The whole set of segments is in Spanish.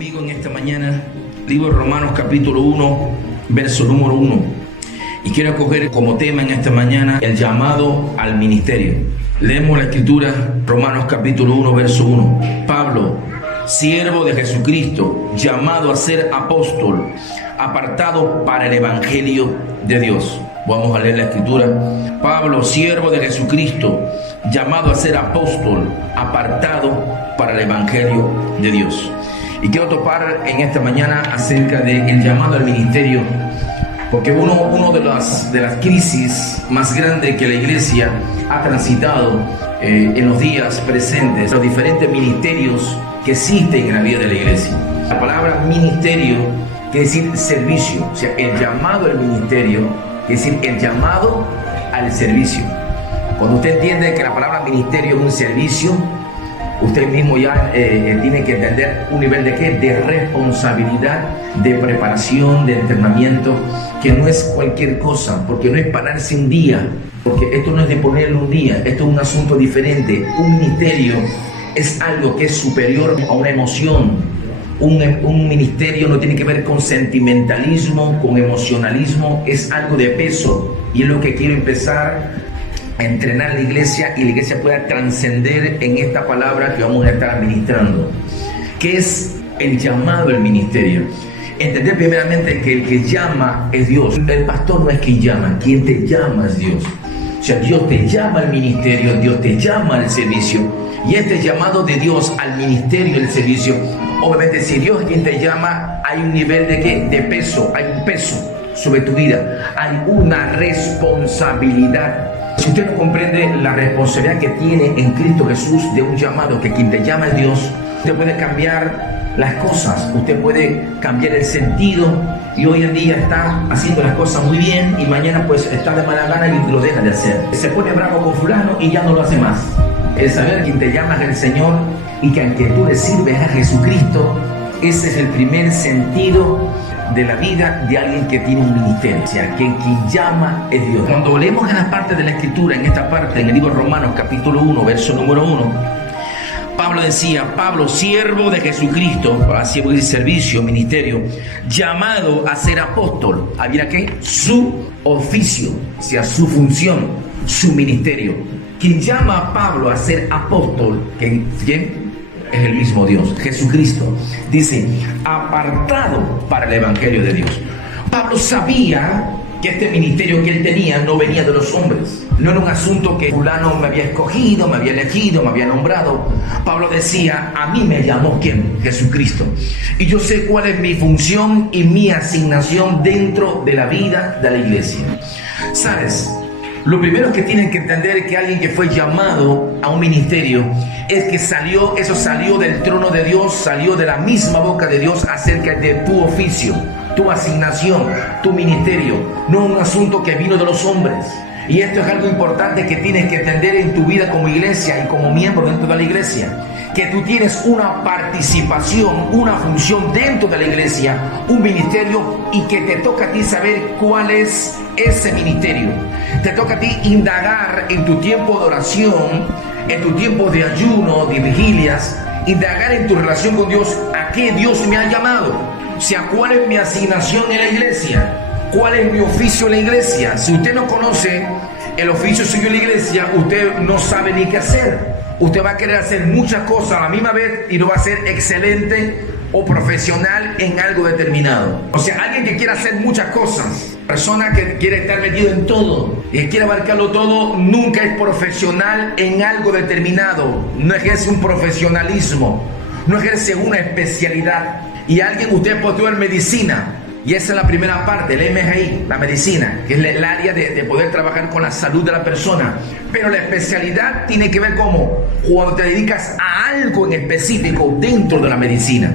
conmigo en esta mañana, libro de Romanos capítulo 1, verso número 1. Y quiero coger como tema en esta mañana el llamado al ministerio. Leemos la escritura, Romanos capítulo 1, verso 1. Pablo, siervo de Jesucristo, llamado a ser apóstol, apartado para el evangelio de Dios. Vamos a leer la escritura. Pablo, siervo de Jesucristo, llamado a ser apóstol, apartado para el evangelio de Dios. Y quiero topar en esta mañana acerca del llamado al ministerio, porque uno de las crisis más grandes que la iglesia ha transitado en los días presentes, los diferentes ministerios que existen en la vida de la iglesia. La palabra ministerio quiere decir servicio, o sea, el llamado al ministerio quiere decir el llamado al servicio. Cuando usted entiende que la palabra ministerio es un servicio, usted mismo ya tiene que entender un nivel de ¿qué? De responsabilidad, de preparación, de entrenamiento, que no es cualquier cosa, porque no es pararse un día, porque esto no es de ponerle un día, esto es un asunto diferente. Un ministerio es algo que es superior a una emoción. Un ministerio no tiene que ver con sentimentalismo, con emocionalismo, es algo de peso, y es lo que quiero empezar a entrenar la iglesia, y la iglesia pueda trascender en esta palabra que vamos a estar administrando, que es el llamado al ministerio. Entender primeramente que el que llama es Dios. El pastor no es quien llama, quien te llama es Dios. O sea, Dios te llama al ministerio, Dios te llama al servicio, y este llamado de Dios al ministerio y al servicio, obviamente si Dios es quien te llama, hay un nivel de ¿qué? De peso, hay un peso sobre tu vida, hay una responsabilidad. Si usted no comprende la responsabilidad que tiene en Cristo Jesús de un llamado, que quien te llama es Dios, usted puede cambiar las cosas, usted puede cambiar el sentido, y hoy en día está haciendo las cosas muy bien y mañana pues está de mala gana y lo deja de hacer. Se pone bravo con fulano y ya no lo hace más. El saber quien te llama es el Señor, y que aunque tú le sirves a Jesucristo, ese es el primer sentido de la vida de alguien que tiene un ministerio. O sea, que quien llama es Dios. Cuando leemos en la parte de la escritura, en esta parte, en el libro de Romanos capítulo 1, verso número 1, Pablo decía, Pablo, siervo de Jesucristo, así voy a decir servicio, ministerio, llamado a ser apóstol. Había que su oficio, o sea, su función, su ministerio. Quien llama a Pablo a ser apóstol, ¿quién? Es el mismo Dios, Jesucristo. Dice, apartado para el evangelio de Dios. Pablo sabía que este ministerio que él tenía no venía de los hombres. No era un asunto que fulano me había escogido, me había elegido, me había nombrado. Pablo decía, a mí me llamó ¿quién? Jesucristo. Y yo sé cuál es mi función y mi asignación dentro de la vida de la iglesia. ¿Sabes? Lo primero que tienen que entender es que alguien que fue llamado a un ministerio es que eso salió del trono de Dios, salió de la misma boca de Dios acerca de tu oficio, tu asignación, tu ministerio. No un asunto que vino de los hombres. Y esto es algo importante que tienes que entender en tu vida como iglesia y como miembro dentro de la iglesia. Que tú tienes una participación, una función dentro de la iglesia, un ministerio, y que te toca a ti saber cuál es ese ministerio. Te toca a ti indagar en tu tiempo de oración, en tu tiempo de ayuno, de vigilias, indagar en tu relación con Dios, a qué Dios me ha llamado. O sea, cuál es mi asignación en la iglesia, cuál es mi oficio en la iglesia. Si usted no conoce el oficio suyo en la iglesia, usted no sabe ni qué hacer. Usted va a querer hacer muchas cosas a la misma vez y no va a ser excelente o profesional en algo determinado. O sea, alguien que quiera hacer muchas cosas, persona que quiere estar metido en todo y que quiere abarcarlo todo, nunca es profesional en algo determinado. No ejerce un profesionalismo, no ejerce una especialidad. Y alguien, usted puede estudiar medicina, y esa es la primera parte, el MGI, la medicina, que es el área de poder trabajar con la salud de la persona. Pero la especialidad tiene que ver como cuando te dedicas a algo en específico dentro de la medicina.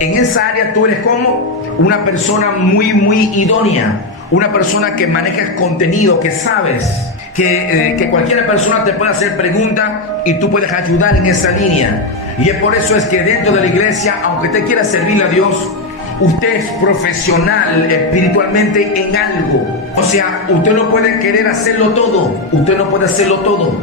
En esa área tú eres como una persona muy idónea, una persona que manejas contenido, que sabes, que cualquier persona te puede hacer preguntas y tú puedes ayudar en esa línea. Y es por eso es que dentro de la iglesia, aunque te quiera servirle a Dios, usted es profesional espiritualmente en algo. O sea, usted no puede querer hacerlo todo. Usted no puede hacerlo todo.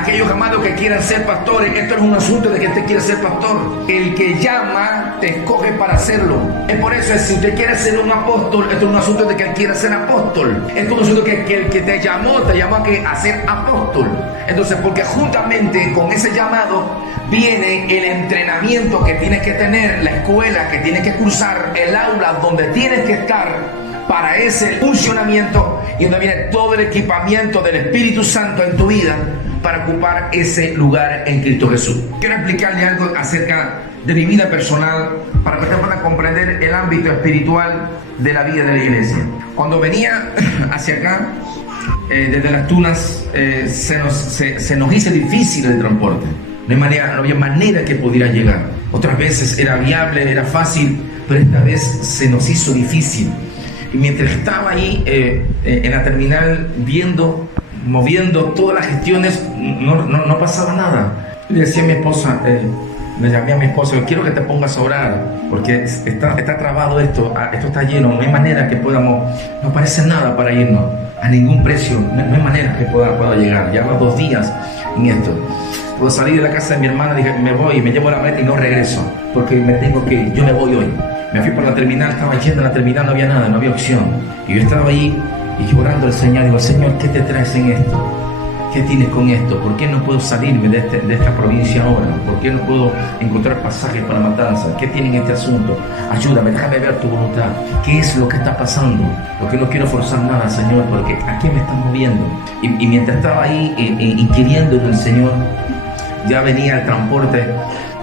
Aquellos amados que quieran ser pastores, esto no es un asunto de que usted quiere ser pastor. El que llama te escoge para hacerlo. Es por eso, si usted quiere ser un apóstol, esto es un asunto de que él quiera ser apóstol. Esto es un asunto que el que te llamó a ser apóstol. Entonces, porque juntamente con ese llamado viene el entrenamiento que tienes que tener, la escuela que tienes que cursar, el aula donde tienes que estar para ese funcionamiento, y donde viene todo el equipamiento del Espíritu Santo en tu vida para ocupar ese lugar en Cristo Jesús. Quiero explicarle algo acerca de mi vida personal para que usted pueda comprender el ámbito espiritual de la vida de la iglesia. Cuando venía hacia acá, desde Las Tunas, se nos hizo difícil el transporte. No había manera que pudiera llegar. Otras veces era viable, era fácil, pero esta vez se nos hizo difícil. Y mientras estaba ahí en la terminal moviendo todas las gestiones, no pasaba nada. Le decía a mi esposa, le llamé a mi esposa, quiero que te pongas a orar, porque está trabado esto está lleno, no hay manera que podamos, no parece nada para irnos, a ningún precio, no hay manera que pueda llegar. Llevo 2 días en esto. Puedo salir de la casa de mi hermana, dije, me voy, me llevo la maleta y no regreso, porque me tengo que ir, yo me voy hoy. Me fui por la terminal, estaba yendo a la terminal, no había nada, no había opción. Y yo estaba ahí y orando al Señor, digo, Señor, ¿qué te traes en esto? ¿Qué tienes con esto? ¿Por qué no puedo salirme de esta provincia ahora? ¿Por qué no puedo encontrar pasajes para matanza? ¿Qué tiene en este asunto? Ayúdame, déjame ver tu voluntad. ¿Qué es lo que está pasando? Porque no quiero forzar nada, Señor, porque aquí me están moviendo. Y mientras estaba ahí inquiriendo en el Señor, ya venía el transporte.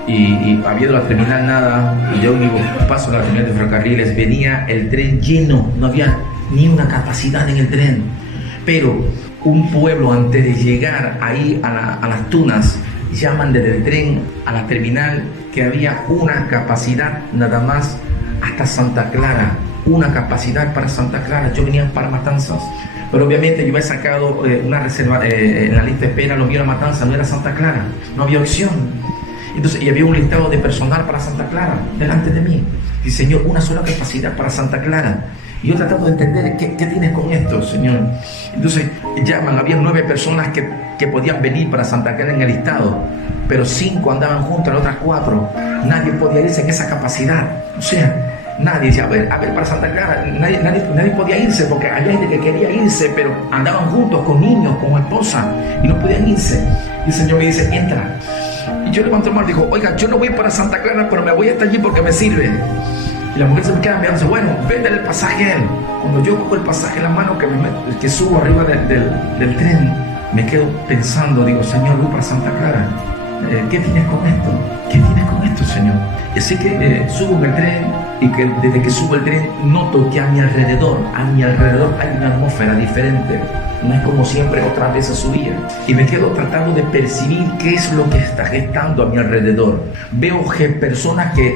Y habiendo la terminal nada, y yo vivo paso a la terminal de ferrocarriles, venía el tren lleno, no había ni una capacidad en el tren. Pero un pueblo, antes de llegar ahí a Las Tunas, llaman desde el tren a la terminal que había una capacidad nada más hasta Santa Clara, una capacidad para Santa Clara. Yo venía para Matanzas, pero obviamente yo he sacado una reserva en la lista de espera, lo mío era Matanzas, no era Santa Clara, no había opción. Entonces, y había un listado de personal para Santa Clara delante de mí. Y Señor, una sola capacidad para Santa Clara. Y yo tratando de entender qué tienes con esto, Señor. Entonces llaman, había 9 personas que podían venir para Santa Clara en el listado, pero 5 andaban juntas, las otras 4. Nadie podía irse en esa capacidad. O sea, nadie decía, a ver, para Santa Clara. Nadie podía irse porque había gente que quería irse, pero andaban juntos con niños, con esposa, y no podían irse. Y el Señor me dice, entra. Y yo levanto la mano y digo, oiga, yo no voy para Santa Clara, pero me voy hasta allí porque me sirve. Y la mujer se me queda mirando y dice, bueno, véndele el pasaje a él. Cuando yo cojo el pasaje en la mano que subo arriba del tren, me quedo pensando, digo, Señor, voy para Santa Clara. ¿Qué tienes con esto? ¿Qué tienes con esto, Señor? Y así que subo en el tren, y que desde que subo el tren noto que a mi alrededor hay una atmósfera diferente. No es como siempre otras veces subía. Y me quedo tratando de percibir qué es lo que está gestando a mi alrededor. Veo personas que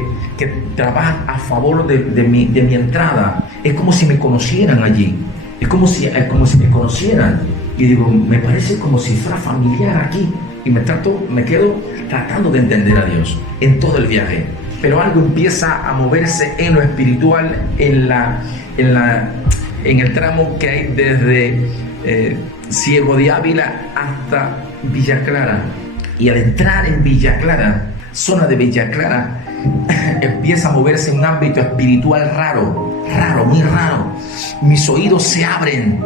trabajan a favor de mi entrada. Es como si me conocieran allí. Es como si me conocieran. Y digo, me parece como si fuera familiar aquí. Y me quedo tratando de entender a Dios en todo el viaje. Pero algo empieza a moverse en lo espiritual, en el tramo que hay desde Ciego de Ávila hasta Villa Clara. Y al entrar en Villa Clara, zona de Villa Clara, empieza a moverse un ámbito espiritual raro, muy raro. Mis oídos se abren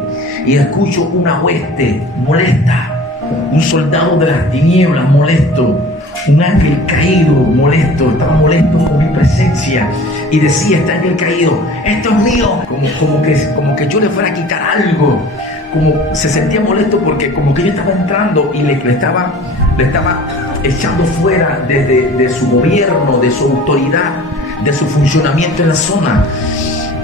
y escucho una hueste molesta, un soldado de las tinieblas molesto, un ángel caído molesto, estaba molesto con mi presencia y decía, este ángel caído, esto es mío, como que yo le fuera a quitar algo. Como se sentía molesto porque como que yo estaba entrando y le estaba echando fuera de su gobierno, de su autoridad, de su funcionamiento en la zona.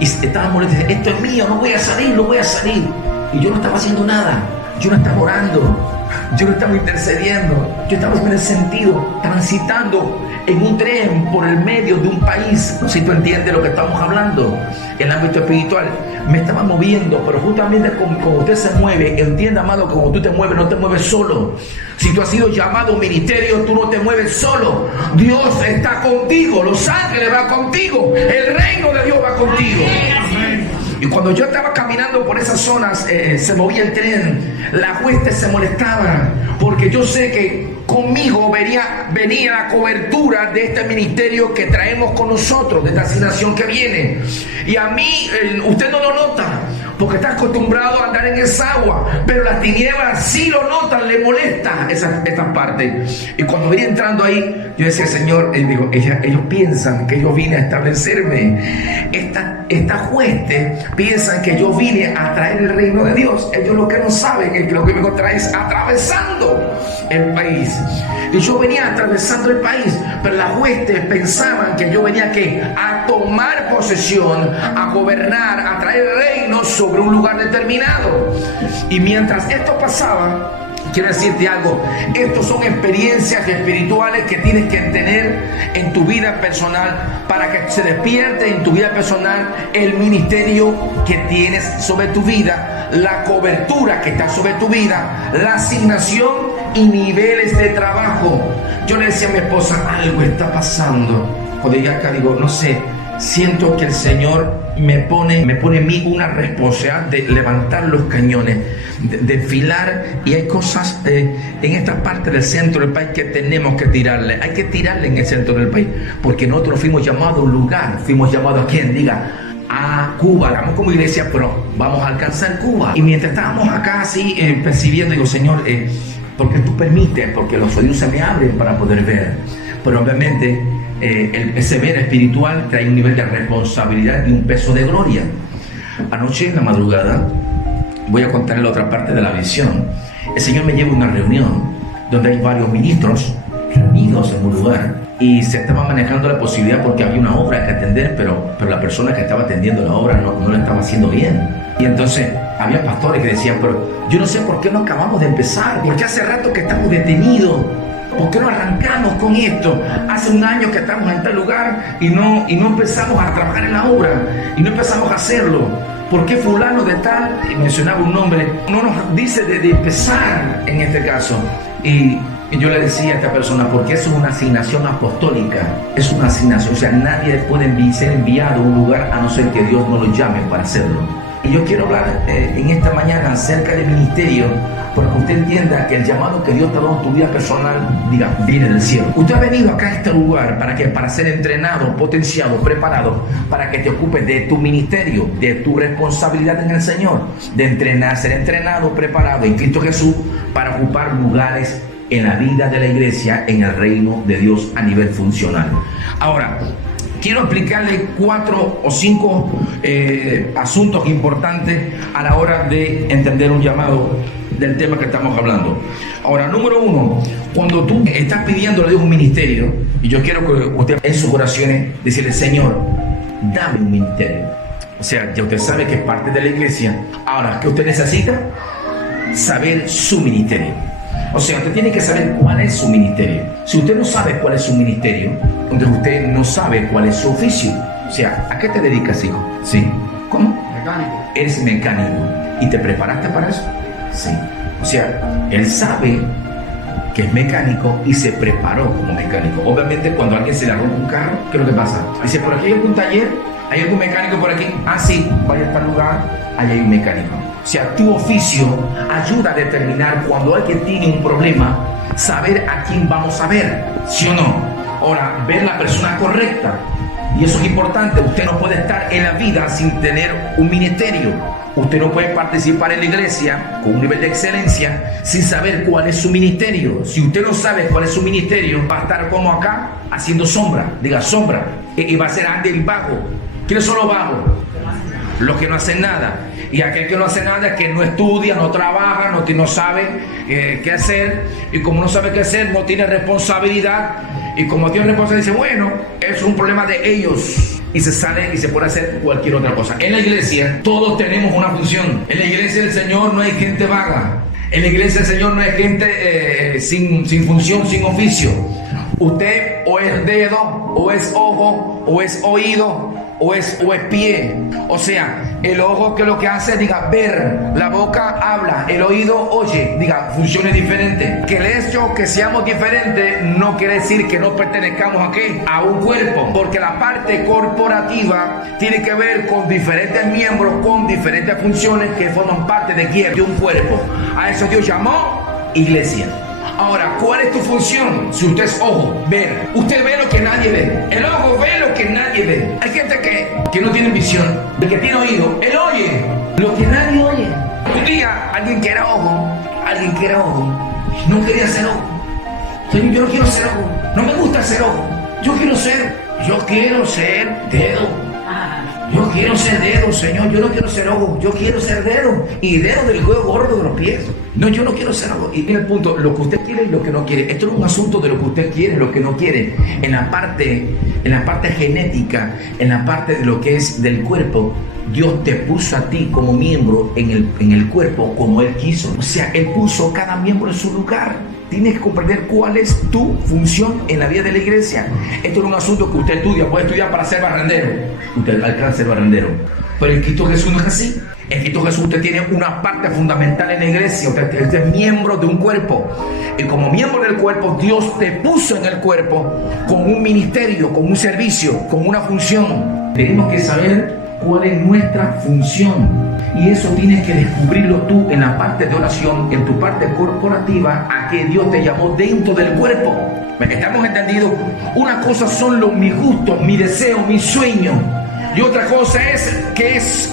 Y estaba molesto, esto es mío, no voy a salir. Y yo no estaba haciendo nada, yo no estaba orando, yo no estaba intercediendo, yo estaba en el sentido, transitando en un tren por el medio de un país. No sé si tú entiendes lo que estamos hablando, el ámbito espiritual. Me estaba moviendo, pero justamente como usted se mueve, entienda, amado, que como tú te mueves, no te mueves solo. Si tú has sido llamado a un ministerio, tú no te mueves solo. Dios está contigo, los ángeles van contigo, el reino de Dios va contigo. Y cuando yo estaba caminando por esas zonas, se movía el tren, las huestes se molestaban, porque yo sé que conmigo venía la cobertura de este ministerio que traemos con nosotros, de esta asignación que viene. Y a mí, usted no lo nota, porque está acostumbrado a andar en esa agua, pero las tinieblas sí lo notan, le molesta esta parte. Y cuando venía entrando ahí, yo decía, Señor, digo, ellos piensan que yo vine a establecerme. Estas huestes piensan que yo vine a traer el reino de Dios. Ellos lo que no saben es que lo que me trae es atravesando el país. Y yo venía atravesando el país, pero las huestes pensaban que yo venía a tomar posesión, a gobernar, a traer reino sobre un lugar determinado. Y mientras esto pasaba, quiero decirte algo, estos son experiencias espirituales que tienes que tener en tu vida personal para que se despierte en tu vida personal el ministerio que tienes sobre tu vida, la cobertura que está sobre tu vida, la asignación y niveles de trabajo. Yo le decía a mi esposa, algo está pasando. Cuando llegué acá digo, no sé, siento que el Señor me pone en mí una responsabilidad de levantar los cañones, de enfilar, y hay cosas en esta parte del centro del país que tenemos que tirarle. Hay que tirarle en el centro del país, porque nosotros fuimos llamados a un lugar, fuimos llamados a quién, diga, a Cuba. Estamos como iglesia, pero vamos a alcanzar Cuba. Y mientras estábamos acá así percibiendo, digo, Señor, porque tú permites, porque los oídos se me abren para poder ver. Pero obviamente ese ver espiritual trae un nivel de responsabilidad y un peso de gloria. Anoche en la madrugada, voy a contarle la otra parte de la visión. El Señor me lleva a una reunión donde hay varios ministros reunidos en un lugar, y se estaba manejando la posibilidad, porque había una obra que atender, pero la persona que estaba atendiendo la obra no la estaba haciendo bien. Y entonces había pastores que decían, pero yo no sé por qué no acabamos de empezar, porque hace rato que estamos detenidos, ¿por qué no arrancamos con esto? Hace un año que estamos en tal lugar y no empezamos a trabajar en la obra, y no empezamos a hacerlo. ¿Por qué fulano de tal, y mencionaba un nombre, no nos dice de empezar en este caso? Y yo le decía a esta persona, porque eso es una asignación apostólica, es una asignación, o sea, nadie puede ser enviado a un lugar a no ser que Dios no lo llame para hacerlo. Y yo quiero hablar en esta mañana acerca del ministerio, porque usted entienda que el llamado que Dios te ha dado en tu vida personal, diga, viene del cielo. Usted ha venido acá a este lugar para ser entrenado, potenciado, preparado, para que te ocupes de tu ministerio, de tu responsabilidad en el Señor, de entrenar, ser entrenado, preparado en Cristo Jesús para ocupar lugares en la vida de la iglesia, en el reino de Dios a nivel funcional. Ahora, quiero explicarle 4 o 5 asuntos importantes a la hora de entender un llamado del tema que estamos hablando. Ahora, número 1, cuando tú estás pidiéndole a Dios un ministerio, y yo quiero que usted en sus oraciones decirle, Señor, dame un ministerio. O sea, ya usted sabe que es parte de la iglesia. Ahora, ¿qué usted necesita? Saber su ministerio. O sea, usted tiene que saber cuál es su ministerio. Si usted no sabe cuál es su ministerio, entonces usted no sabe cuál es su oficio. O sea, ¿a qué te dedicas, hijo? Sí. ¿Cómo? Mecánico. Eres mecánico. ¿Y te preparaste para eso? Sí. O sea, él sabe que es mecánico y se preparó como mecánico. Obviamente, cuando a alguien se le rompe un carro, ¿qué es lo que pasa? Dice, ¿por aquí hay algún taller? ¿Hay algún mecánico por aquí? Ah, sí, vaya a tal lugar, allá hay un mecánico. O sea, tu oficio ayuda a determinar cuando alguien tiene un problema, saber a quién vamos a ver, ¿sí o no? Ahora, ver la persona correcta. Y eso es importante. Usted no puede estar en la vida sin tener un ministerio. Usted no puede participar en la iglesia con un nivel de excelencia sin saber cuál es su ministerio. Si usted no sabe cuál es su ministerio, va a estar como acá, haciendo sombra. Diga sombra. Y va a ser alguien vago. ¿Quiénes son los vagos? Los que no hacen nada. Y aquel que no hace nada es que no estudia, no trabaja, no sabe qué hacer. Y como no sabe qué hacer, no tiene responsabilidad. Y como tiene responsabilidad, dice, bueno, es un problema de ellos. Y se sale y se puede hacer cualquier otra cosa. En la iglesia todos tenemos una función. En la iglesia del Señor no hay gente vaga. En la iglesia del Señor no hay gente sin función, sin oficio. Usted o es dedo, o es ojo, o es oído, o es pie. O sea, el ojo que lo que hace, diga, ver, la boca habla, el oído oye, diga, funciones diferentes. Que el hecho que seamos diferentes no quiere decir que no pertenezcamos a qué, a un cuerpo, porque la parte corporativa tiene que ver con diferentes miembros, con diferentes funciones que forman parte de un cuerpo. A eso Dios llamó iglesia. Ahora, ¿cuál es tu función? Si usted es ojo, ver. Usted ve lo que nadie ve. El ojo ve lo que nadie ve. Hay gente que no tiene visión. El que tiene oído, él oye lo que nadie oye. Un día, alguien que era ojo, no quería ser ojo. Yo no quiero ser ojo. No me gusta ser ojo. Yo quiero ser dedo. Yo quiero ser dedo, Señor. Yo no quiero ser ojo. Yo quiero ser dedo. Y dedo del huevo gordo de los pies. No, yo no quiero ser ojo. Y mira el punto. Lo que usted quiere y lo que no quiere. Esto no es un asunto de lo que usted quiere y lo que no quiere. En la parte genética, en la parte de lo que es del cuerpo, Dios te puso a ti como miembro en el cuerpo como Él quiso. O sea, Él puso cada miembro en su lugar. Tienes que comprender cuál es tu función en la vida de la iglesia. Esto no es un asunto que usted estudia. Puede estudiar para ser barrendero. Usted alcanza a ser barrendero. Pero en Cristo Jesús no es así. En Cristo Jesús usted tiene una parte fundamental en la iglesia. Usted es miembro de un cuerpo. Y como miembro del cuerpo, Dios te puso en el cuerpo con un ministerio, con un servicio, con una función. Tenemos que saber cuál es nuestra función. Y eso tienes que descubrirlo tú en la parte de oración, en tu parte corporativa, a que Dios te llamó dentro del cuerpo. ¿Estamos entendidos? Una cosa son mis gustos, mi deseo, mi sueño. Y otra cosa es que es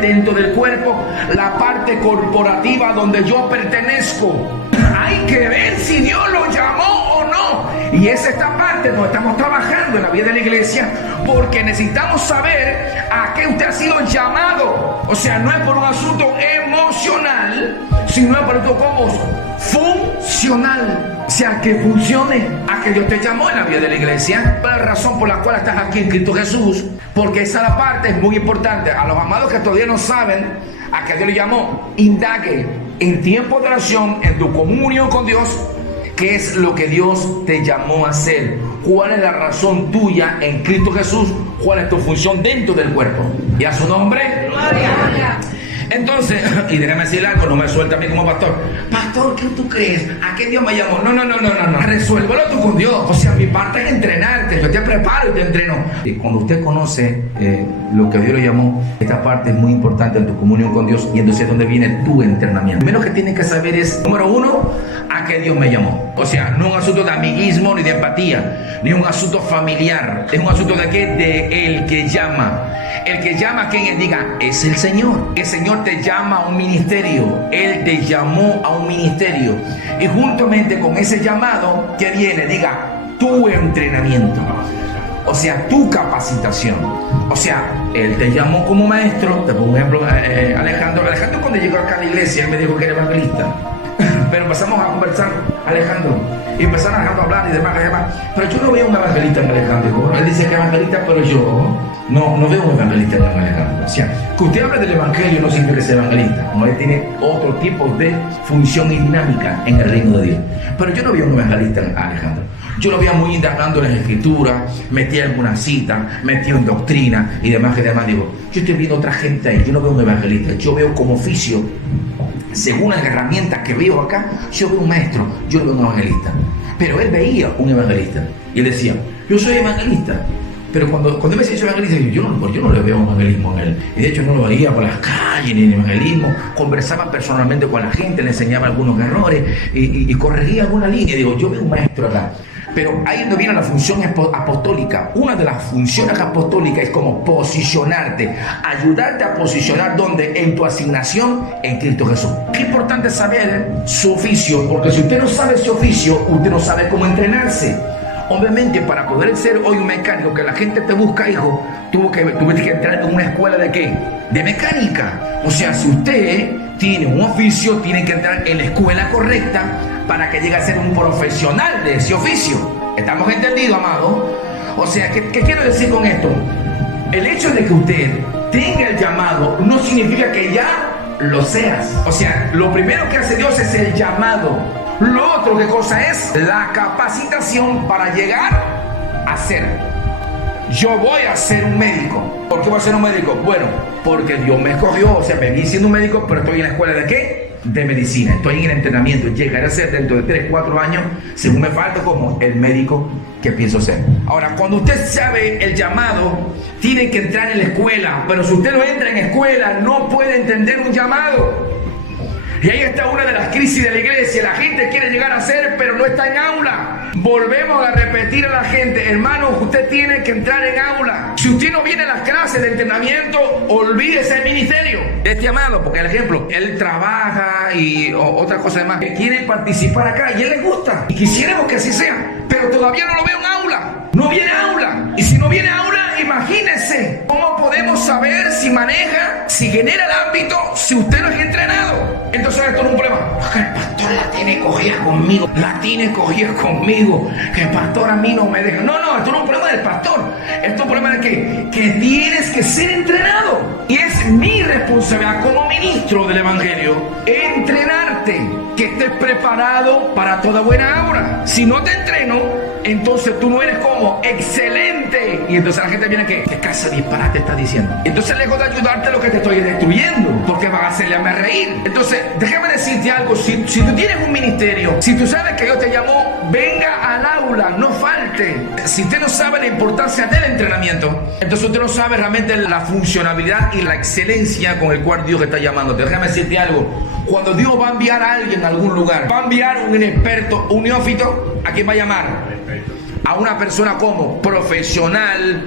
dentro del cuerpo la parte corporativa donde yo pertenezco. Hay que ver si Dios lo llamó o no. Y es esta parte donde estamos trabajando en la vida de la iglesia, porque necesitamos saber a qué usted ha sido llamado. O sea, no es por un asunto emocional, sino es por algo como funcional. O sea, que funcione a que Dios te llamó en la vida de la iglesia. La razón por la cual estás aquí en Cristo Jesús, porque esa la parte es muy importante. A los amados que todavía no saben a qué Dios le llamó, indague en tiempo de oración, en tu comunión con Dios, qué es lo que Dios te llamó a hacer. ¿Cuál es la razón tuya en Cristo Jesús? ¿Cuál es tu función dentro del cuerpo? ¿Y a su nombre? Gloria. Entonces, y déjame decir algo, no me suelta a mí como pastor. Pastor, ¿qué tú crees? ¿A qué Dios me llamó? No. Resuélvelo tú con Dios. O sea, mi parte es entrenarte. Yo te preparo y te entreno. Y cuando usted conoce lo que Dios le llamó, esta parte es muy importante en tu comunión con Dios. Y entonces es donde viene tu entrenamiento. Lo menos que tienes que saber es, número uno, a qué Dios me llamó. O sea, no es un asunto de amiguismo ni de empatía, ni un asunto familiar. Es un asunto de qué, de el que llama. El que llama a quien él diga, es el Señor. El Señor te llama a un ministerio. Él te llamó a un ministerio. Y juntamente con ese llamado que viene, diga, tu entrenamiento. O sea, tu capacitación. O sea, Él te llamó como maestro. Te pongo un ejemplo, Alejandro cuando llegó acá a la iglesia, él me dijo que era evangelista. Pero empezamos a conversar, Alejandro, y empezaron a hablar y demás. Pero yo no veo un evangelista en Alejandro. Él dice que es evangelista, pero yo no veo un evangelista en Alejandro. O sea, que usted hable del evangelio no significa que sea evangelista. No, él tiene otro tipo de función y dinámica en el reino de Dios. Pero yo no veo un evangelista en Alejandro. Yo lo veía muy indagando en las escrituras, metía en alguna cita, metía en doctrina y demás. Digo, yo estoy viendo otra gente ahí. Yo no veo un evangelista. Yo veo como oficio, según las herramientas que veo acá, yo veo un maestro, yo no veo un evangelista. Pero él veía un evangelista y él decía, yo soy evangelista. Pero cuando él me decía yo evangelista, yo no le veo evangelismo en él. Y de hecho no lo veía por las calles ni en evangelismo. Conversaba personalmente con la gente, le enseñaba algunos errores y corregía alguna línea. Y digo, yo veo un maestro acá. Pero ahí es donde viene la función apostólica. Una de las funciones apostólicas es como posicionarte, ayudarte a posicionar donde en tu asignación en Cristo Jesús. Qué importante saber su oficio, porque si usted no sabe su oficio, usted no sabe cómo entrenarse. Obviamente, para poder ser hoy un mecánico, que la gente te busca, hijo, tuviste que entrar en una escuela ¿de qué? De mecánica. O sea, si usted tiene un oficio, tiene que entrar en la escuela correcta para que llegue a ser un profesional de ese oficio. ¿Estamos entendidos, amado? O sea, ¿qué quiero decir con esto? El hecho de que usted tenga el llamado no significa que ya lo seas. O sea, lo primero que hace Dios es el llamado. Lo otro, ¿qué cosa es? La capacitación para llegar a ser. yo voy a ser un médico. ¿Por qué voy a ser un médico? Bueno, porque Dios me escogió, o sea, me vi siendo un médico, pero estoy en la escuela ¿de qué? De medicina. Estoy en el entrenamiento. Llegaré a ser dentro de 3, 4 años, según me falta, como el médico que pienso ser. Ahora, cuando usted sabe el llamado, tiene que entrar en la escuela, pero si usted no entra en escuela, no puede entender un llamado. Y ahí está una de las crisis de la iglesia. La gente quiere llegar a ser, pero no está en aula. Volvemos a repetir a la gente, hermano, usted tiene que entrar en aula. Si usted no viene a las clases de entrenamiento, olvídese del ministerio de este amado, porque el ejemplo, él trabaja y otra cosa más. Quiere participar acá y a él le gusta. Y quisiéramos que así sea, pero todavía no lo veo en aula. No viene a aula. Y si no viene a aula, imagínense cómo podemos saber si maneja, si genera el ámbito, si usted no es entrenado. Entonces esto no es un problema. Porque el pastor la tiene cogida conmigo. La tiene cogida conmigo. Que el pastor a mí no me deja. No, esto no es un problema del pastor. Esto es un problema de que tienes que ser entrenado. Y es mi responsabilidad como ministro del evangelio entrenarte, que estés preparado para toda buena obra. Si no te entreno, entonces tú no eres como excelente. Y entonces la gente viene que ¿qué clase de disparate está diciendo? Entonces lejos de ayudarte, lo que te estoy destruyendo, porque van a hacerle a mí reír. Entonces déjame decirte algo. Si tú tienes un ministerio, si tú sabes que Dios te llamó, venga al aula, no falte. Si usted no sabe la importancia del entrenamiento, entonces usted no sabe realmente la funcionalidad y la excelencia con el cual Dios está llamándote. Déjame decirte algo. Cuando Dios va a enviar a alguien a algún lugar, va a enviar un experto, un neófito, ¿a quién va a llamar? A una persona como profesional,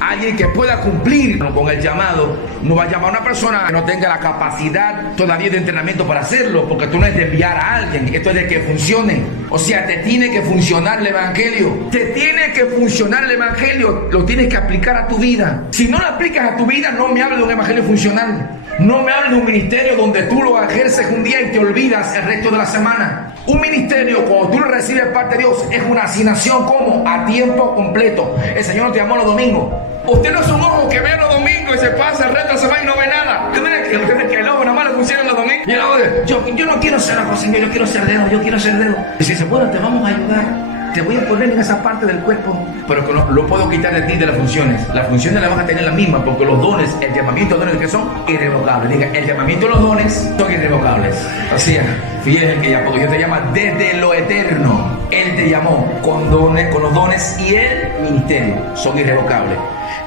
alguien que pueda cumplir con el llamado. No va a llamar a una persona que no tenga la capacidad todavía de entrenamiento para hacerlo, porque tú no es de enviar a alguien, esto es de que funcione. O sea, te tiene que funcionar el evangelio. Te tiene que funcionar el evangelio, lo tienes que aplicar a tu vida. Si no lo aplicas a tu vida, no me hables de un evangelio funcional. No me hables de un ministerio donde tú lo ejerces un día y te olvidas el resto de la semana. Un ministerio, cuando tú lo recibes parte de Dios, es una asignación como a tiempo completo. El Señor no te llamó los domingos. Usted no es un ojo que ve los domingos y se pasa el resto de la semana y no ve nada. Usted cree que el ojo nada más le funciona los domingos. Y el ojo dice, yo no quiero ser ojo, Señor, yo quiero ser dedo. Y si se puede, te vamos a ayudar. Te voy a poner en esa parte del cuerpo, pero que lo puedo quitar de ti de las funciones. Las funciones las vas a tener las mismas, porque los dones, el llamamiento de los dones que son irrevocables. Diga, el llamamiento de los dones son irrevocables. O sea, fíjense que ya, porque Dios te llama desde lo eterno. Él te llamó con los dones y el ministerio son irrevocables.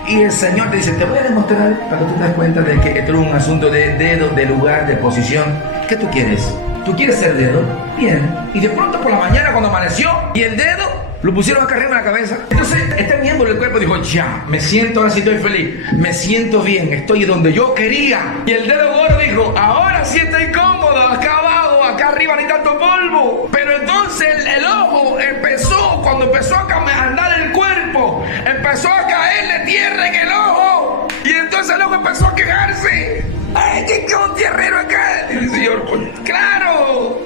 Y el Señor te dice, te voy a demostrar para que tú te des cuenta de que esto es un asunto de dedo, de lugar, de posición. ¿Qué tú quieres? ¿Tú quieres ser dedo? Bien. Y de pronto por la mañana cuando amaneció y el dedo lo pusieron acá arriba en la cabeza. Entonces este miembro del cuerpo dijo, ya, me siento, ahora sí estoy feliz. Me siento bien, estoy donde yo quería. Y el dedo gordo dijo, ahora sí estoy cómodo, acá abajo, acá arriba ni tanto polvo. Pero entonces el ojo empezó, cuando empezó a andar el cuerpo, empezó a caerle tierra en el ojo. Y entonces el ojo empezó a quejarse. ¡Ay, que un tierrero acá! Y el Señor, ¡claro!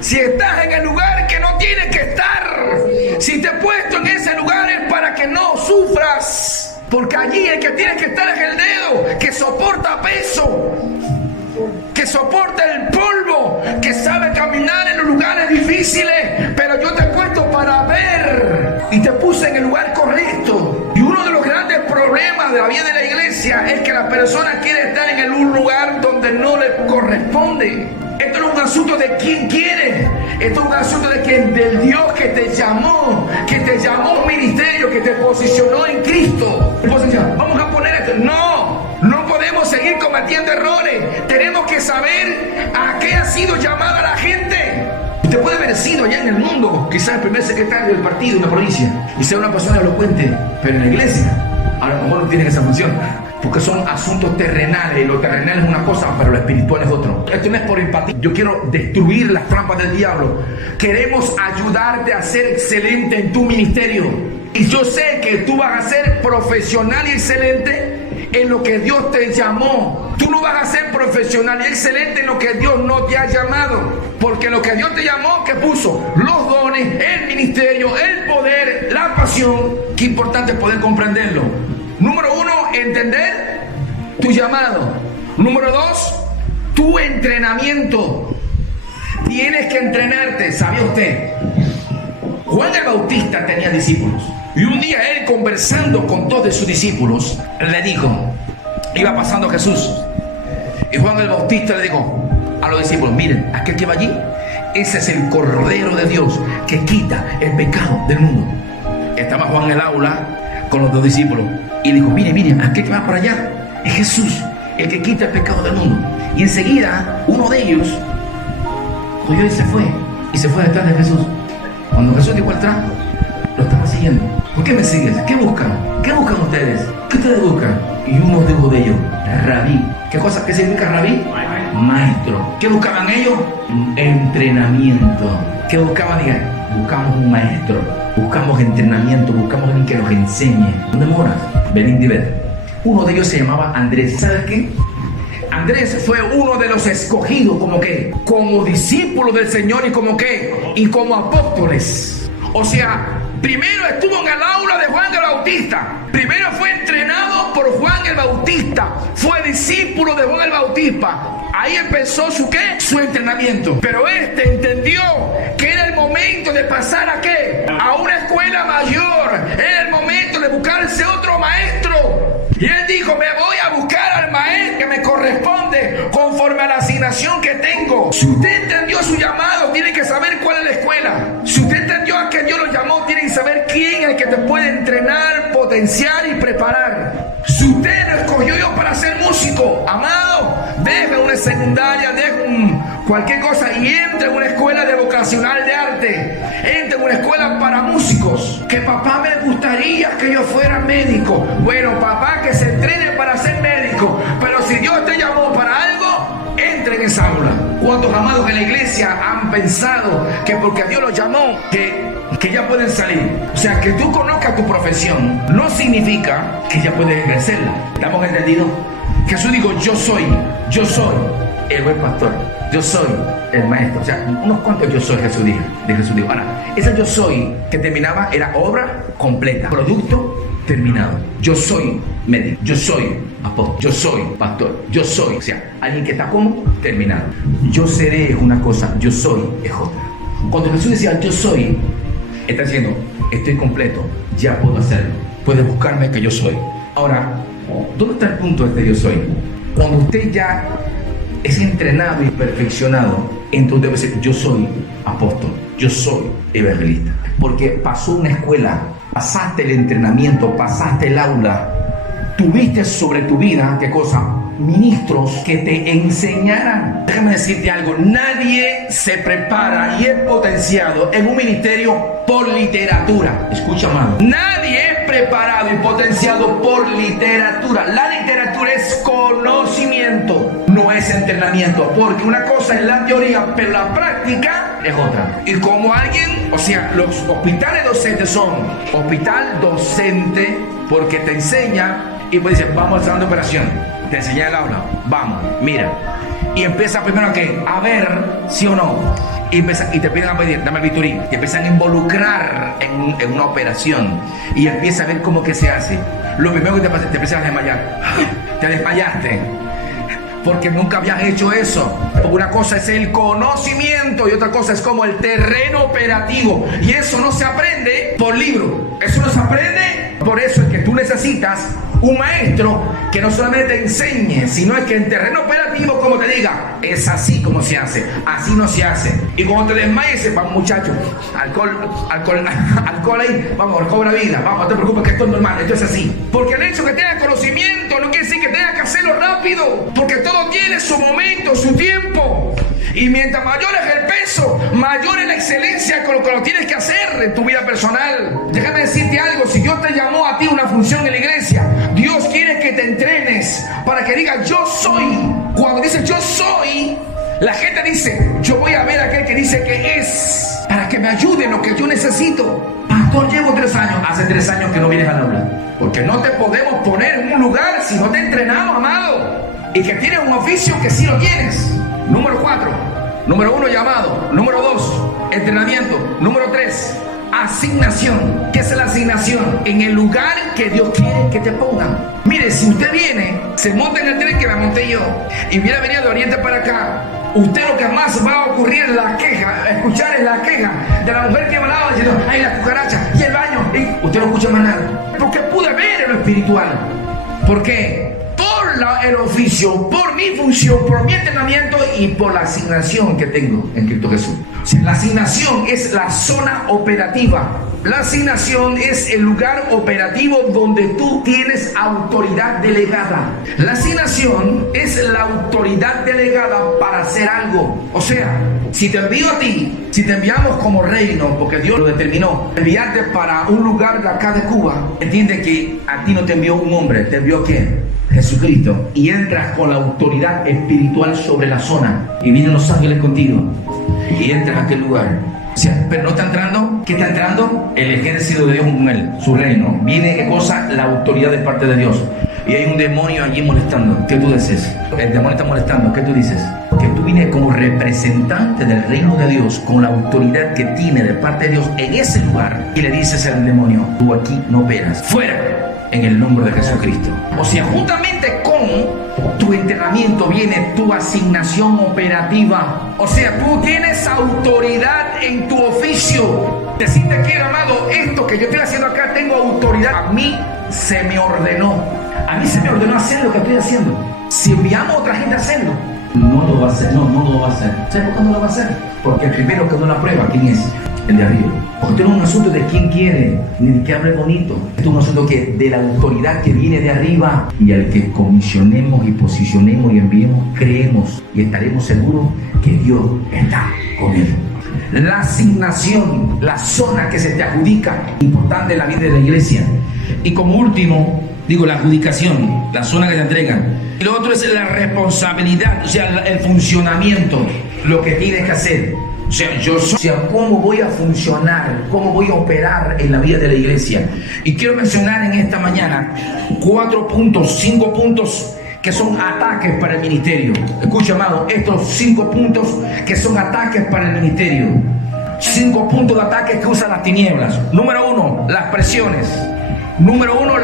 Si estás en el lugar que no tienes que estar, si te he puesto en ese lugar es para que no sufras, porque allí el que tienes que estar es el dedo, que soporta peso, que soporta el polvo, que sabe caminar en los lugares difíciles. Pero yo te he puesto para ver y te puse en el lugar correcto. Y uno de los grandes problemas de la vida de la iglesia es que la persona quiere estar en un lugar donde no le corresponde. Esto no es un asunto de quién quiere, esto es un asunto del Dios que te llamó a un ministerio, que te posicionó en Cristo. Vamos a poner esto. No podemos seguir cometiendo errores. Tenemos que saber a qué ha sido llamada la gente. Usted puede haber sido allá en el mundo, quizás el primer secretario del partido de una provincia, y ser una persona elocuente, pero en la iglesia a lo mejor no tienen esa función, porque son asuntos terrenales, y lo terrenal es una cosa, pero lo espiritual es otro. Esto no es por empatía. Yo quiero destruir las trampas del diablo. Queremos ayudarte a ser excelente en tu ministerio. Y yo sé que tú vas a ser profesional y excelente en lo que Dios te llamó. Tú no vas a ser profesional y excelente en lo que Dios no te ha llamado. Porque lo que Dios te llamó, que puso los dones, el ministerio, el poder, la pasión. Qué importante es poder comprenderlo. Número 1, entender tu llamado. Número 2, tu entrenamiento. Tienes que entrenarte. ¿Sabía usted? Juan el Bautista tenía discípulos. Y un día él, conversando con dos de sus discípulos, le dijo, iba pasando Jesús, y Juan el Bautista le dijo a los discípulos, miren, aquel que va allí, ese es el Cordero de Dios que quita el pecado del mundo. Estaba Juan en el aula con los dos discípulos y dijo, miren, aquel que va para allá es Jesús, el que quita el pecado del mundo. Y enseguida uno de ellos cogió y se fue detrás de Jesús. Cuando Jesús dijo atrás, lo estaba siguiendo. ¿Por qué me sigues? ¿Qué buscan? ¿Qué buscan ustedes? ¿Qué ustedes buscan? Y uno dijo de ellos, rabí. ¿Qué significa rabí? Maestro. ¿Qué buscaban ellos? Entrenamiento. ¿Qué buscaban? Digan, buscamos un maestro, buscamos entrenamiento, buscamos alguien que nos enseñe. ¿Dónde moras? Venid y ved. Uno de ellos se llamaba Andrés. ¿Sabes qué? Andrés fue uno de los escogidos, ¿como qué? Como discípulo del Señor y como qué? Y como apóstoles. O sea, primero estuvo en el aula de Juan el Bautista. Primero fue entrenado por Juan el Bautista. Fue discípulo de Juan el Bautista. Ahí empezó su ¿qué? Su entrenamiento. Pero entendió que era el momento de pasar ¿a qué? A una escuela mayor. Era el momento de buscarse otro maestro. Y él dijo, me voy a buscar al maestro que me corresponde conforme a la asignación que tengo. Si usted entendió su llamado, tiene que saber cuál es la escuela. Si usted entendió a que Dios lo llamó, tiene que saber quién es el que te puede entrenar, potenciar y preparar. Si usted lo escogió yo para ser músico, amado, deje una secundaria, deje cualquier cosa y entre en una escuela de vocacional de arte. Entre en una escuela para músicos. Que papá, me gustaría que yo fuera médico. Bueno, papá, que se entrene para ser médico. Pero si Dios te llamó para algo, entre en esa aula. ¿Cuántos amados en la iglesia han pensado que porque Dios los llamó, que ya pueden salir? O sea, que tú conozcas tu profesión no significa que ya puedes ejercerla. ¿Estamos entendidos? Jesús dijo, yo soy el buen pastor, yo soy el maestro. O sea, unos cuantos yo soy, Jesús dijo. Ahora, ese yo soy que terminaba era obra completa, producto terminado. Yo soy médico, yo soy apóstol, yo soy pastor, yo soy, o sea, alguien que está como terminado. Yo seré es una cosa, yo soy es otra. Cuando Jesús decía yo soy, está diciendo, estoy completo, ya puedo hacerlo, puedes buscarme que yo soy. Ahora, ¿dónde está el punto de yo soy? Cuando usted ya es entrenado y perfeccionado, entonces debe ser yo soy apóstol, yo soy evangelista, porque pasó una escuela, pasaste el entrenamiento, pasaste el aula, tuviste sobre tu vida, ¿qué cosa? Ministros que te enseñaran. Déjame decirte algo, nadie se prepara y es potenciado en un ministerio por literatura. Escucha, mano, nadie es preparado y potenciado por literatura. La literatura es conocimiento, no es entrenamiento, porque una cosa es la teoría, pero la práctica es otra. Y como alguien, o sea, los hospitales docentes son hospital docente porque te enseña y pues dice, vamos al salón de operación, te enseña el aula, vamos, mira, y empieza primero a ver sí o no, y te empiezan a pedir, dame el bisturí, te empiezan a involucrar en una operación y empieza a ver cómo que se hace. Lo primero que te pasa, te empiezas a desmayar, te desmayaste porque nunca habías hecho eso. Una cosa es el conocimiento y otra cosa es como el terreno operativo, y eso no se aprende por libro, eso no se aprende. Por eso es que tú necesitas un maestro que no solamente te enseñe, sino es que en terreno operativo, como te diga, es así como se hace, así no se hace. Y cuando te desmayes, vamos muchachos, alcohol ahí, vamos, cobra vida, vamos, no te preocupes que esto es normal, esto es así. Porque el hecho que tengas conocimiento no quiere decir que tengas que hacerlo rápido, porque todo tiene su momento, su tiempo. Y mientras mayor es el peso, mayor es la excelencia con lo que lo tienes que hacer en tu vida personal. Déjame decirte algo, si Dios te llamó a ti una función en la iglesia, Dios quiere que te entrenes para que digas yo soy. Cuando dices yo soy, la gente dice, yo voy a ver a aquel que dice que es, para que me ayude en lo que yo necesito. Pastor, llevo 3 años. Hace 3 años que no vienes al aula, porque no te podemos poner en un lugar si no te he entrenado, amado. Y que tienes un oficio que sí lo tienes. Número 4, número 1, llamado. Número 2, entrenamiento. Número 3, asignación. ¿Qué es la asignación? En el lugar que Dios quiere que te pongan. Mire, si usted viene, se monta en el tren que me monté yo y viene a venir de oriente para acá, usted lo que más va a ocurrir es la queja, escuchar es la queja de la mujer que va al lado diciendo, ay, la cucaracha y el baño. Y usted Usted no escucha más nada. Porque pude ver en lo espiritual. ¿Por qué? Por el oficio, por mi función, por mi entrenamiento y por la asignación que tengo en Cristo Jesús. O sea, la asignación es la zona operativa. La asignación es el lugar operativo donde tú tienes autoridad delegada. La asignación es la autoridad delegada para hacer algo. O sea, si te envío a ti, si te enviamos como reino, porque Dios lo determinó, enviarte para un lugar de acá de Cuba, entiende que a ti no te envió un hombre, te envió ¿quién? Jesucristo. Y entras con la autoridad espiritual sobre la zona. Y vienen los ángeles contigo. Y entras a aquel lugar. O sea, pero no está entrando. ¿Qué está entrando? El ejército de Dios con él, su reino. Viene, ¿qué cosa? La autoridad de parte de Dios. Y hay un demonio allí molestando. ¿Qué tú dices? El demonio está molestando. ¿Qué tú dices? Que tú vienes como representante del reino de Dios, con la autoridad que tiene de parte de Dios en ese lugar. Y le dices al demonio, tú aquí no operas. ¡Fuera! En el nombre de Jesucristo. O sea, juntamente con tu entrenamiento viene tu asignación operativa. O sea, tú tienes autoridad en tu oficio. Decirte que, amado, esto que yo estoy haciendo acá, tengo autoridad. A mí se me ordenó. A mí se me ordenó hacer lo que estoy haciendo. Si enviamos a otra gente a hacerlo, no lo va a hacer. No lo va a hacer. ¿Sabes por qué no lo va a hacer? Porque el primero que no la prueba, ¿quién es? El de arriba. Porque esto no es un asunto de quién quiere, ni de que hable bonito. Esto es un asunto de la autoridad que viene de arriba. Y al que comisionemos y posicionemos y enviemos, creemos y estaremos seguros que Dios está con él. La asignación, la zona que se te adjudica, importante en la vida de la iglesia. Y como último, digo, la adjudicación, la zona que te entregan. Y lo otro es la responsabilidad, o sea, el funcionamiento, lo que tienes que hacer. O sea, ¿cómo voy a funcionar? ¿Cómo voy a operar en la vida de la iglesia? Y quiero mencionar en esta mañana 5 puntos que son ataques para el ministerio. Escucha, amado, estos 5 puntos que son ataques para el ministerio. 5 puntos de ataques que usan las tinieblas. Número 1, las presiones.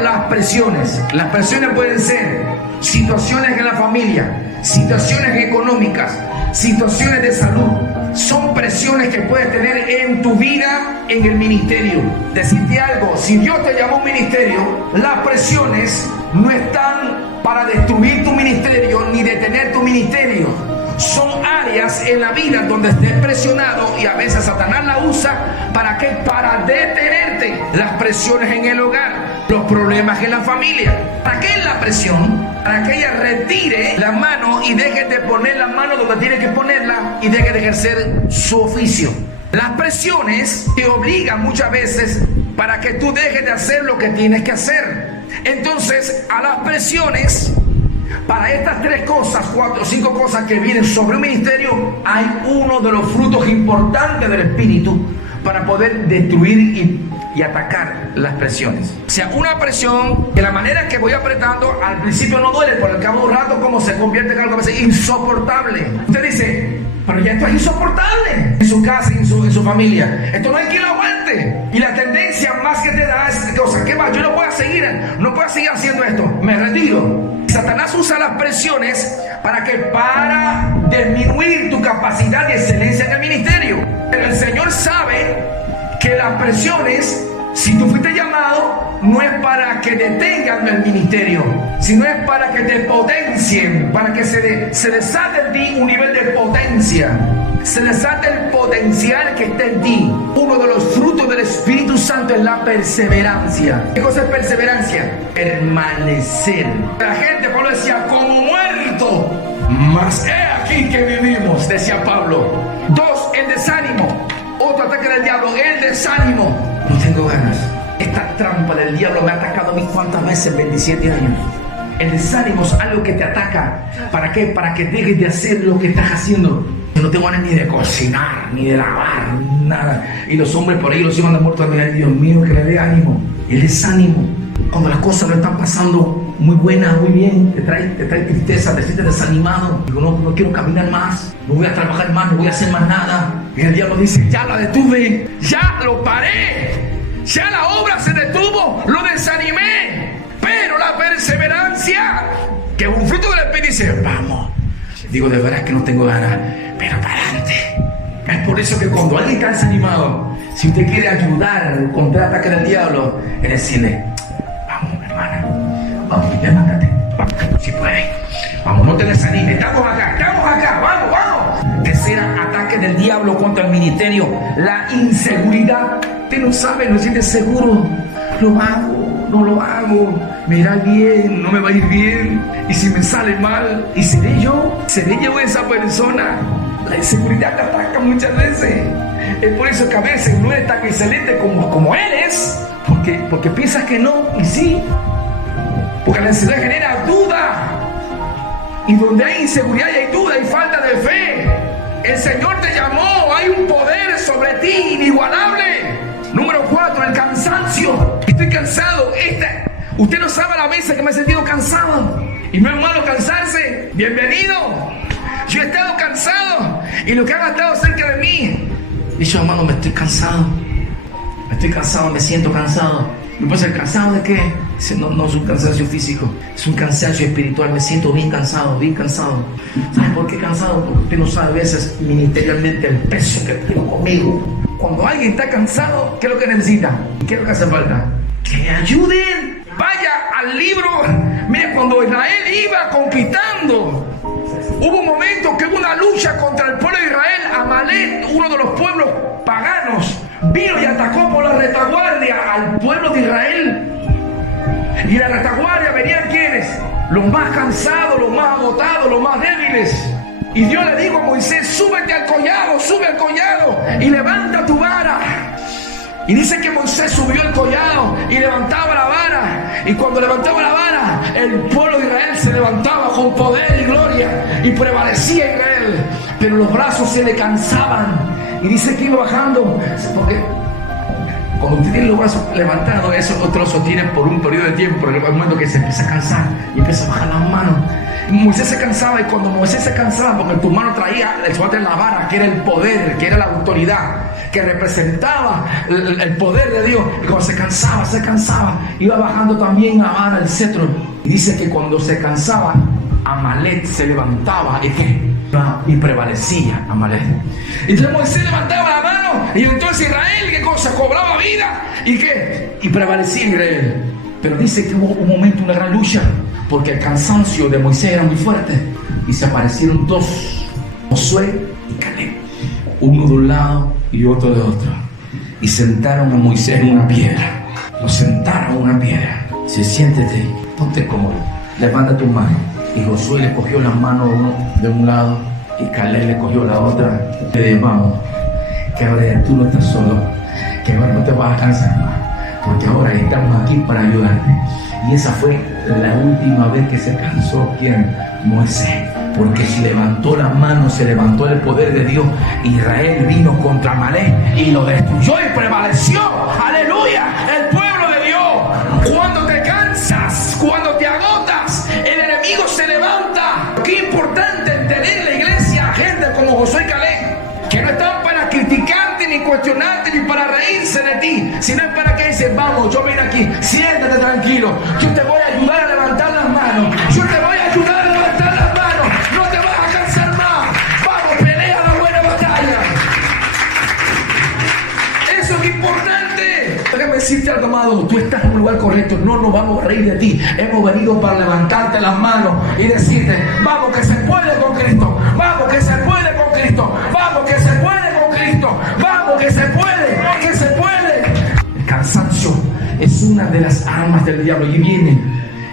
Las presiones. Las presiones pueden ser situaciones en la familia, situaciones económicas, situaciones de salud. Son presiones que puedes tener en tu vida, en el ministerio. Decirte algo, si Dios te llamó a un ministerio, las presiones no están para destruir tu ministerio ni detener tu ministerio. Son áreas en la vida donde estés presionado y a veces Satanás la usa ¿para qué? Para detenerte. Las presiones en el hogar, los problemas en la familia. ¿Para qué es la presión? Para que ella retire la mano y deje de poner la mano donde tiene que ponerla y deje de ejercer su oficio. Las presiones te obligan muchas veces para que tú dejes de hacer lo que tienes que hacer. Entonces, a las presiones, para estas 3 cosas, 4 o 5 cosas que vienen sobre un ministerio, hay uno de los frutos importantes del Espíritu para poder destruir y atacar las presiones. O sea, una presión que la manera que voy apretando al principio no duele, por el cabo de un rato como se convierte en algo a veces insoportable. Usted dice, pero ya esto es insoportable en su casa y en su familia. Esto no hay quien lo aguante. Y la tendencia más que te da es, o sea, ¿qué más? Yo no puedo seguir haciendo esto. Me retiro. Satanás usa las presiones para disminuir tu capacidad de excelencia en el ministerio. Pero el Señor sabe que las presiones, si tú fuiste llamado, no es para que detengan el ministerio, sino es para que te potencien, para que se desate en ti un nivel de potencia, se desate el potencial que está en ti. Uno de los frutos del Espíritu Santo es la perseverancia. ¿Qué cosa es perseverancia? Permanecer. La gente, Pablo decía, como muerto, mas he aquí que vivimos, decía Pablo. 2, el desánimo. Otro ataque del diablo, el desánimo. No tengo ganas. Esta trampa del diablo me ha atacado a mí cuántas veces en 27 años. El desánimo es algo que te ataca. ¿Para qué? Para que dejes de hacer lo que estás haciendo. No tengo ganas ni de cocinar, ni de lavar, nada. Y los hombres por ahí, los hijos andan muertos. Dios mío, que le dé ánimo. El desánimo, cuando las cosas no están pasando muy buenas, muy bien, te trae tristeza, te sientes desanimado. Digo, no quiero caminar más, no voy a trabajar más, no voy a hacer más nada. Y el diablo dice, ya la detuve, ya lo paré, ya la obra se detuvo, lo desanimé. Pero la perseverancia, que es un fruto del Espíritu, dice, vamos. Digo, de verdad que no tengo ganas, pero para adelante. Es por eso que cuando alguien está desanimado, Si usted quiere ayudar contra el ataque del diablo, es decirle: vamos, hermana, vamos, levántate, vamos, si puedes, vamos, no te desanimes, estamos acá, vamos, vamos. Tercera ataque del diablo contra el ministerio: la inseguridad. Usted no sabe, no se siente seguro. Lo hago, no lo hago, me irá bien, no me va a ir bien, y si me sale mal, ¿y seré yo esa persona? La inseguridad te ataca muchas veces. Es por eso que a veces no es tan excelente como él es, porque piensas que no, y sí, porque la inseguridad genera duda, y donde hay inseguridad y hay duda y falta de fe, el Señor te llamó, hay un poder sobre ti inigualable. Número 4, el cansancio. Estoy cansado. Usted no sabe la veces que me he sentido cansado, y no es malo cansarse. Bienvenido. Yo he estado cansado, y los que han estado cerca de mí, dicho: hermano, me estoy cansado, me siento cansado. ¿Me puede ser cansado de qué? Dice: no es un cansancio físico, es un cansancio espiritual. Me siento bien cansado. ¿Sabe por qué cansado? Porque usted no sabe a veces ministerialmente el peso que tengo conmigo. Cuando alguien está cansado, ¿qué es lo que necesita? ¿Qué es lo que hace falta? Que le ayuden. Vaya al libro. Mire, cuando Israel iba conquistando, hubo un momento que hubo una lucha contra el pueblo de Israel. Amalek, uno de los pueblos paganos, vino y atacó por la retaguardia al pueblo de Israel. Y en la retaguardia venían ¿quiénes? Los más cansados, los más agotados, los más débiles. Y Dios le dijo a Moisés: súbete al collado, sube al collado y levanta tu vara. Y dice que Moisés subió el collado y levantaba la vara. Y cuando levantaba la vara, el pueblo de Israel se levantaba con poder y gloria, y prevalecía Israel. Pero los brazos se le cansaban. Y dice que iba bajando, porque cuando usted tiene los brazos levantados, eso otro lo sostiene por un periodo de tiempo, pero en el momento que se empieza a cansar y empieza a bajar las manos. Moisés se cansaba, y cuando Moisés se cansaba, porque en tu mano traía la vara, que era el poder, que era la autoridad, que representaba el poder de Dios, y cuando se cansaba, iba bajando también la vara, el cetro. Y dice que cuando se cansaba, Amalek se levantaba, ¿y qué? Y prevalecía Amalek. Entonces Moisés levantaba la mano, y entonces Israel, ¿qué cosa? Cobraba vida, ¿y qué? Y prevalecía Israel. Pero dice que hubo un momento, una gran lucha, porque el cansancio de Moisés era muy fuerte, y se aparecieron dos, Josué y Caleb, uno de un lado y otro de otro, y sentaron a Moisés en una piedra. Lo sentaron en una piedra. Dice: siéntete, ponte cómodo, levanta tu mano. Y Josué le cogió las manos de un lado, y Caleb le cogió la otra. Le dijo: vamos, que ahora tú no estás solo, que ahora no te vas a cansar más, porque ahora estamos aquí para ayudarte. Y esa fue la última vez que se cansó ¿quién? Moisés, porque se levantó la mano, se levantó el poder de Dios. Israel vino contra Amalek y lo destruyó y prevaleció. ¡Aleluya! El pueblo de Dios. Cuando te cansas, cuando te agotas, el enemigo se levanta. Qué importante tener en la iglesia gente como Josué y Caleb, que no están para criticarte, ni cuestionarte, ni para reírse de ti, sino es para que dicen: vamos, yo vine aquí, siéntate tranquilo, yo te voy a ayudar a levantar las manos, yo te voy a ayudar a levantar las manos, no te vas a cansar más, vamos, pelea la buena batalla. Eso es importante. Déjame decirte algo, amado, tú estás en un lugar correcto, no nos vamos a reír de ti, hemos venido para levantarte las manos y decirte: vamos, que se puede con Cristo, vamos, que se puede con Cristo, vamos, que se puede con Cristo, vamos, que se puede. El cansancio es una de las armas del diablo. Y viene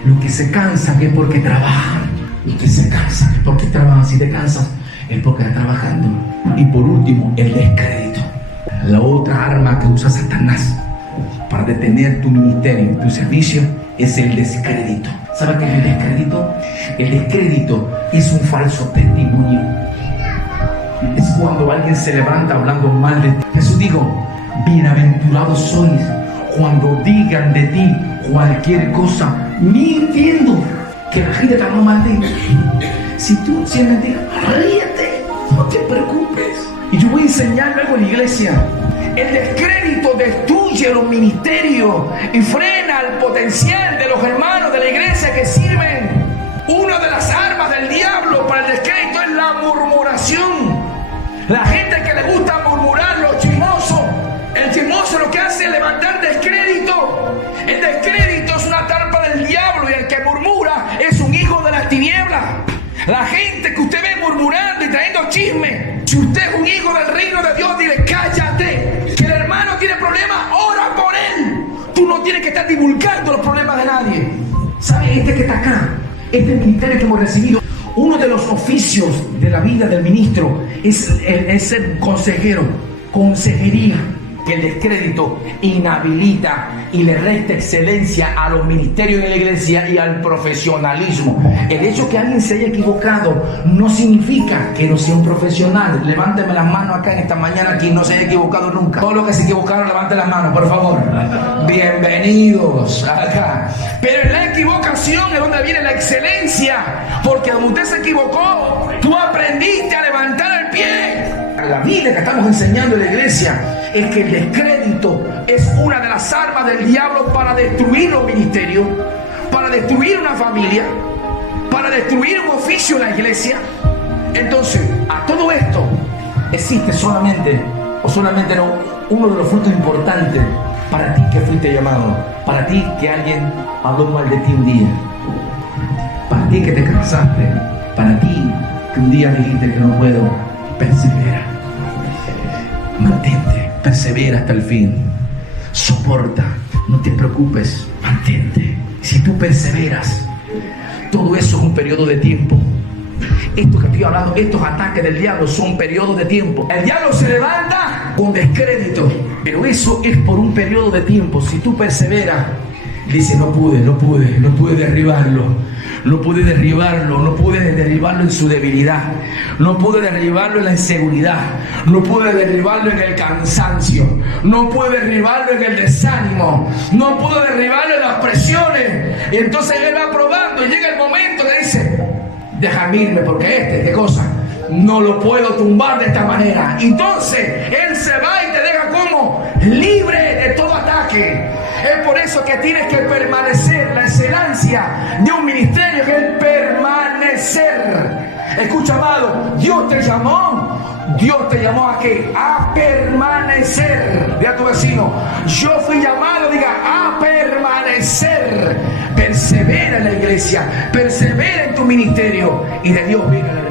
los que se cansan es porque trabajan, los que se cansan es porque trabajan. Si te cansas es porque estás trabajando. Y por último, el descrédito, la otra arma que usa Satanás para detener tu ministerio, tu servicio, es el descrédito. ¿Sabe qué es el descrédito? El descrédito es un falso testimonio. Es cuando alguien se levanta hablando mal de ti. Jesús dijo: bienaventurados sois cuando digan de ti cualquier cosa mintiendo, que la gente te habla mal de ti. Si es mentira, ríete, no te preocupes. Y yo voy a enseñar luego en la iglesia. El descrédito destruye los ministerios y frena el potencial de los hermanos de la iglesia que sirven. Una de las armas del diablo para el descrédito es la murmuración. La gente que le gusta murmurar, los chismosos, el El chismoso lo que hace es levantar descrédito. El descrédito es una trampa del diablo, y el que murmura es un hijo de las tinieblas. La gente que usted ve murmurando y trayendo chisme, si usted es un hijo del reino de Dios, dile: cállate. Que el hermano tiene problemas, ora por él. Tú no tienes que estar divulgando los problemas de nadie. ¿Sabes? Este que está acá, este ministerio que hemos recibido, uno de los oficios de la vida del ministro es ser consejero, consejería. Que el descrédito inhabilita y le resta excelencia a los ministerios de la iglesia y al profesionalismo. El hecho que alguien se haya equivocado no significa que no sea un profesional. Levánteme las manos acá en esta mañana quien no se haya equivocado nunca. Todos los que se equivocaron, levanten las manos, por favor. Bienvenidos acá. Pero en la equivocación es donde viene la excelencia, porque donde usted se equivocó, tú aprendiste a levantar el pie. La vida que estamos enseñando en la iglesia es que el descrédito es una de las armas del diablo para destruir los ministerios, para destruir una familia, para destruir un oficio en la iglesia. Entonces, a todo esto existe solamente no, uno de los frutos importantes para ti que fuiste llamado, para ti que alguien habló mal de ti un día, para ti que te cansaste, para ti que un día dijiste que no puedo. Persevera, mantente, persevera hasta el fin, soporta, no te preocupes, mantente. Si tú perseveras, todo eso es un periodo de tiempo. Esto que estoy hablando, estos ataques del diablo son periodos de tiempo. El diablo se levanta con descrédito, pero eso es por un periodo de tiempo. Si tú perseveras, dice: no pude derribarlo. No pude derribarlo en su debilidad. No pude derribarlo en la inseguridad. No pude derribarlo en el cansancio. No pude derribarlo en el desánimo. No pude derribarlo en las presiones. Y entonces él va probando y llega el momento que dice: déjame irme, porque ¿qué cosa? No lo puedo tumbar de esta manera. Entonces él se va y te deja como libre de todo ataque. Es por eso que tienes que permanecer. La excelencia de un ministerio es el permanecer. Escucha, amado, Dios te llamó ¿a qué? A permanecer. Di a tu vecino: yo fui llamado, diga, a permanecer. Persevera en la iglesia, persevera en tu ministerio, y de Dios viene la